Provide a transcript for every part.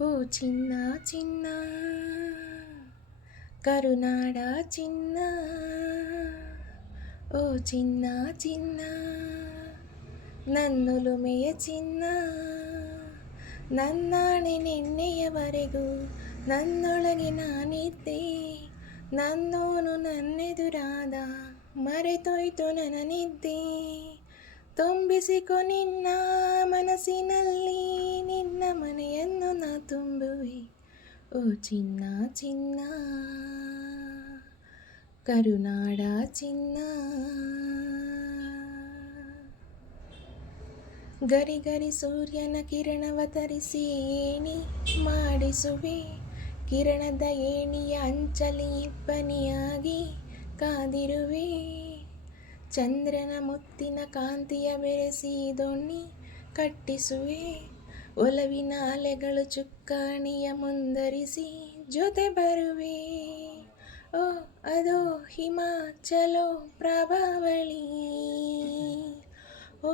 ಓ ಚಿನ್ನ ಚಿನ್ನ ಕರುನಾಡ ಚಿನ್ನ, ಓ ಚಿನ್ನ ಚಿನ್ನ ನನ್ನುಲುಮೆಯ ಚಿನ್ನ, ನನ್ನಾಣೆ ನಿನ್ನೆಯವರೆಗೂ ನನ್ನೊಳಗೆ ನಾನಿದ್ದೆ, ನನ್ನೋನು ನನ್ನೆದುರಾದ ಮರೆತೋಯ್ತು ನನ್ನ ನಿದ್ದೆ. ತುಂಬಿಸಿಕೊ ನಿನ್ನ ಮನಸ್ಸಿನಲ್ಲಿ, ನಿನ್ನ ಮನೆಯನ್ನು ನಾ ತುಂಬುವೆ. ಓ ಚಿನ್ನ ಚಿನ್ನ ಕರುನಾಡ ಚಿನ್ನ. ಗರಿ ಗರಿ ಸೂರ್ಯನ ಕಿರಣವ ತರಿಸಿ ಏಣಿ ಮಾಡಿಸುವೆ, ಕಿರಣದ ಏಣಿಯ ಅಂಚಲಿ ಇಬ್ಬನಿಯಾಗಿ ಕಾದಿರುವೆ. ಚಂದ್ರನ ಮುತ್ತಿನ ಕಾಂತಿಯ ಬೆರೆಸಿ ದೋಣಿ ಕಟ್ಟಿಸುವೆ, ಒಲವಿನ ಅಲೆಗಳು ಚುಕ್ಕಾಣಿಯ ಮುಂದರಿಸಿ ಜೊತೆ ಬರುವೆ. ಓ ಅದೋ ಹಿಮಾಚಲೋ ಪ್ರಭಾವಳಿ, ಓ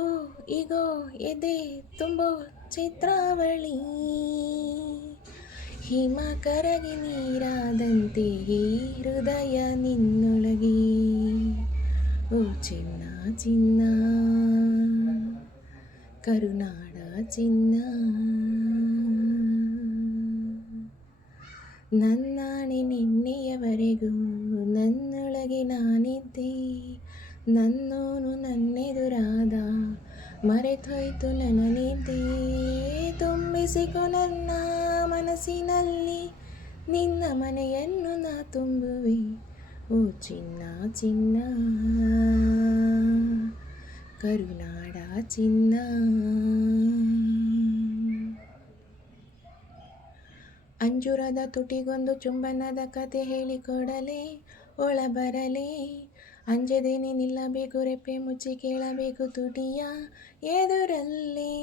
ಈಗೋ ಎದೆ ತುಂಬೋ ಚಿತ್ರಾವಳಿ. ಹಿಮ ಕರಗಿ ನೀರಾದಂತೆ ಈ ಹೃದಯ ನಿನ್ನೊಳಗೆ. ಓ ಚಿನ್ನ ಚಿನ್ನ ಕರುನಾಡ ಚಿನ್ನ. ನನ್ನಾಣೆ ನಿನ್ನೆಯವರೆಗೂ ನನ್ನೊಳಗೆ ನಾನಿದ್ದೆ, ನನ್ನೋನು ನನ್ನೆದುರಾದ ಮರೆತೋಯ್ತು ನನ್ನ ನಿದ್ದೆ. ತುಂಬಿಸಿಕೊ ನನ್ನ ಮನಸ್ಸಿನಲ್ಲಿ, ನಿನ್ನ ಮನೆಯನ್ನು ನಾ ತುಂಬುವೆ. ಓ ಚಿನ್ನ ಚಿನ್ನ ಕರುನಾಡ ಚಿನ್ನ. ಅಂಜುರದ ತುಟಿಗೊಂದು ಚುಂಬನದ ಕತೆ ಹೇಳಿಕೊಡಲೆ, ಒಳ ಬರಲೆ. ಅಂಜದೇನೆ ನಿಲ್ಲಬೇಕು, ರೆಪ್ಪೆ ಮುಚ್ಚಿ ಕೇಳಬೇಕು ತುಟಿಯ ಎದುರಲ್ಲೇ.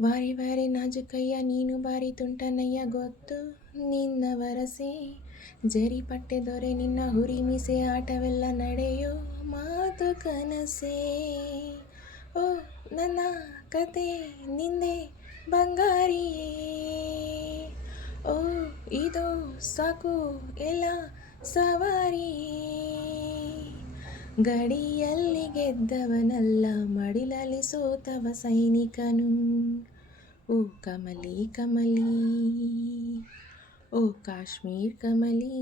ವಾರಿ ವಾರಿ ನಾಜುಕಯ್ಯ ನೀನು ಬಾರಿ ತುಂಟನಯ್ಯ, ಗೊತ್ತು ನಿನ್ನ ವರಸೆ. ಜರಿ ಪಟ್ಟೆ ದೊರೆ ನಿನ್ನ ಹುರಿ ಮೀಸೆ, ಆಟವೆಲ್ಲ ನಡೆಯೋ ಮಾತು ಕನಸೆ. ಓ ನನ್ನ ಕತೆ ನಿಂದೆ ಬಂಗಾರಿಯೇ, ಓ ಇದು ಸಾಕು ಎಲ್ಲ ಸವಾರಿಯೇ. ಗಡಿಯಲ್ಲಿ ಗೆದ್ದವನಲ್ಲ, ಮಡಿಲಲ್ಲಿ ಸೋತವ ಸೈನಿಕನು. ಓ ಕಮಲಿ ಕಮಲಿ, ಓ ಕಾಶ್ಮೀರ್ ಕಮಲಿ,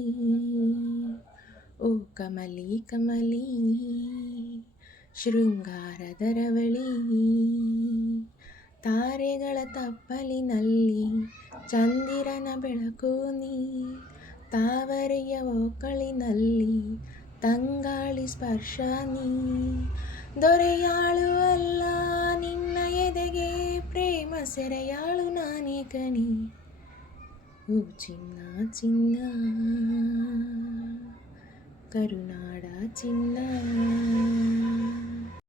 ಓ ಕಮಲಿ ಕಮಲಿ ಶೃಂಗಾರದ ರವಳಿ. ತಾರೆಗಳ ತಪ್ಪಲಿನಲ್ಲಿ ಚಂದಿರನ ಬೆಳಕು ನೀ, ತಾವರೆಯ ಓಕಳಿನಲ್ಲಿ ತಂಗಾಳಿ ಸ್ಪರ್ಶ ನೀ. ದೊರೆಯಾಳು ಅಲ್ಲ ನಿನ್ನ ಎದೆಗೆ, ಪ್ರೇಮ ಸೆರೆಯಾಳು ನಾನೇ ಕಣೆ. ಓ ಚಿನ್ನ ಚಿನ್ನ ಕರುನಾಡ ಚಿನ್ನ.